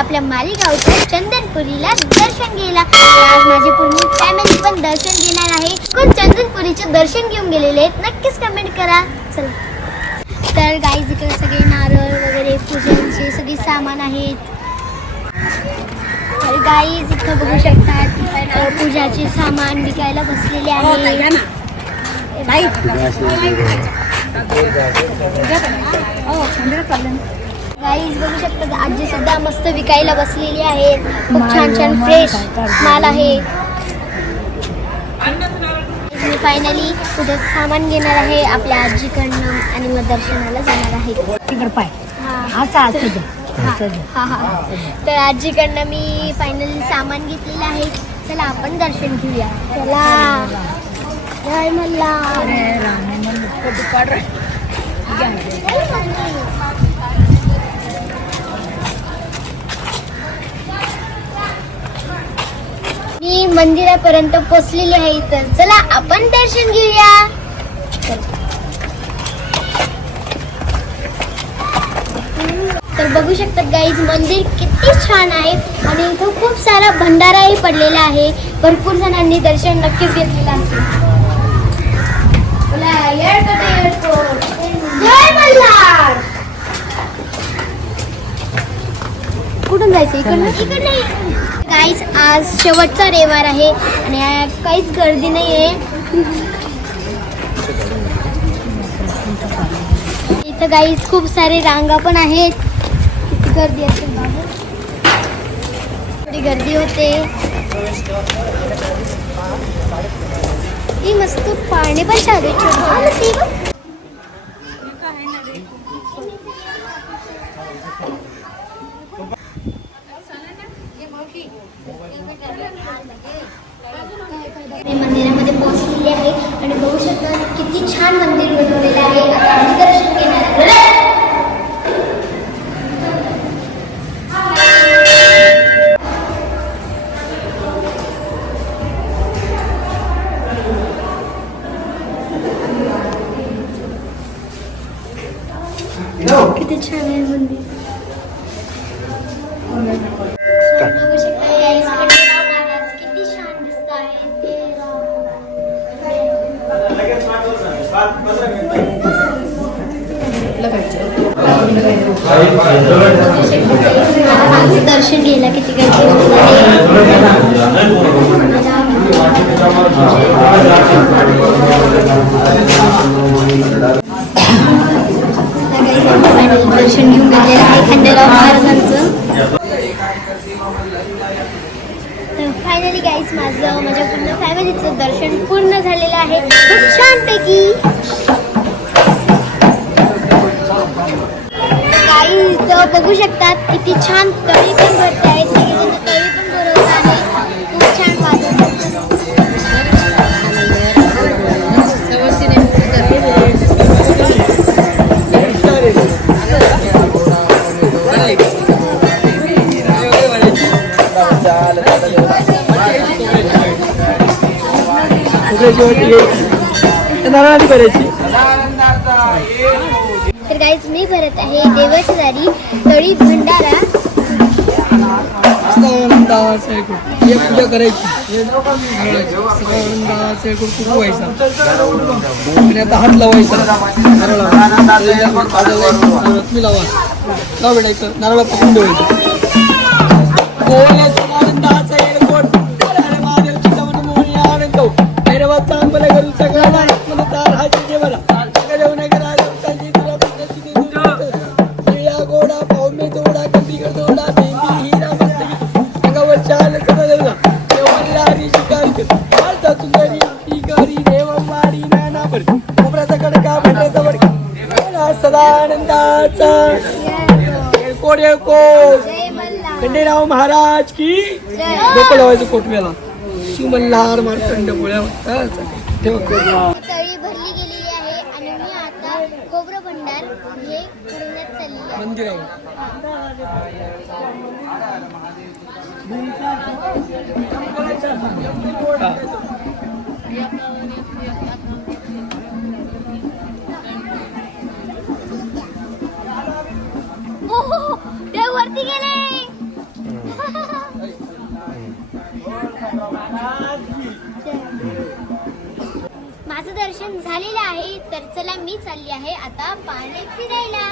आपल्या मालेगावच्या चंदनपुरीला दर्शन घ्यायला. आज माझी पूर्ण फॅमिली पण दर्शन घेणार आहे. कोण चंदनपुरीचे दर्शन घेऊन गेलेले आहेत नक्कीच कमेंट करा. चला. तर गाईज इकडे सगळे नारळ वगैरे पूजांचे सगळे सामान आहेत. गाईज इथं बघू शकतात पूजाचे सामान विकायला बसलेले आहे गाईज बघू शकतात आजी सुद्धा मस्त विकायला बसलेली आहे. खूप छान छान फ्रेश माल आहे. मी फायनली तुझं सामान घेणार आहे आपल्या आजीकडनं आणि मग दर्शनाला जाणार आहे. हा. हा. तर आजीकडनं मी फायनली सामान घेतलेलं आहे. चला आपण दर्शन घेऊया. चला. जय मल्हार मी मंदिरापर्यंत पोचलेली आहे तर चला आपण दर्शन घेऊया. तर बघू शकतात गाईज मंदिर किती छान आहे आणि इथं खूप सारा भंडाराही पडलेला आहे. भरपूर जणांनी दर्शन नक्कीच घेतलेलं आहे. जय मल्हार! इकडून जायचं इकडून? काहीच आज शेवटचा रविवार आहे आणि काहीच गर्दी नाही आहे इथं गाईज खूप सारे रांगा पण आहेत. किती गर्दी असेल थोडी गर्दी होते. ही मस्त पाणी पण छान आहे छोटं. हा ना ती बघ. मी मंदिरामध्ये पोहोचलेली आहे. आणि बघू शकता किती छान मंदिर बनवलेलं आहे. आता आम्ही दर्शन घेणार आहे. किती छान आहे मंदिर. दर्शन घ्यायला किती दर्शन घेऊन घेतलेलं आहे खंडेराव महाराजांचं. फायनली गाईज माझं माझ्या पूर्ण फॅमिलीचं दर्शन पूर्ण झालेलं आहे. खूप छानपैकी. गाईज बघू शकतात किती छान तळी पण भरते आहेत सगळेजण तळी करायची तर गाईज मी भरत आहे देवाची दारी तळी भंडारा. पूजा करायची. नारळाची. कुंकू व्हायचा. आणि आता हात लावायचा. मी लावा लावा भेटायचं नारळा पकडून ठेवायचं आनंदाचा येळकोट येळकोट मल्हार खंडेराव महाराज की डोकं लावायचं कोटव्याला शिवमल्हार मार्कंड गोळ्या ठेवा. तळी भरली गेलेली आहे आणि मी आता खोबरं भंडार हे भरवण्यात चालली आहे. मंदिरावर ते वरती गेले. माझं दर्शन झालेलं आहे तर चला मी चालली आहे आता पाणी फिरायला.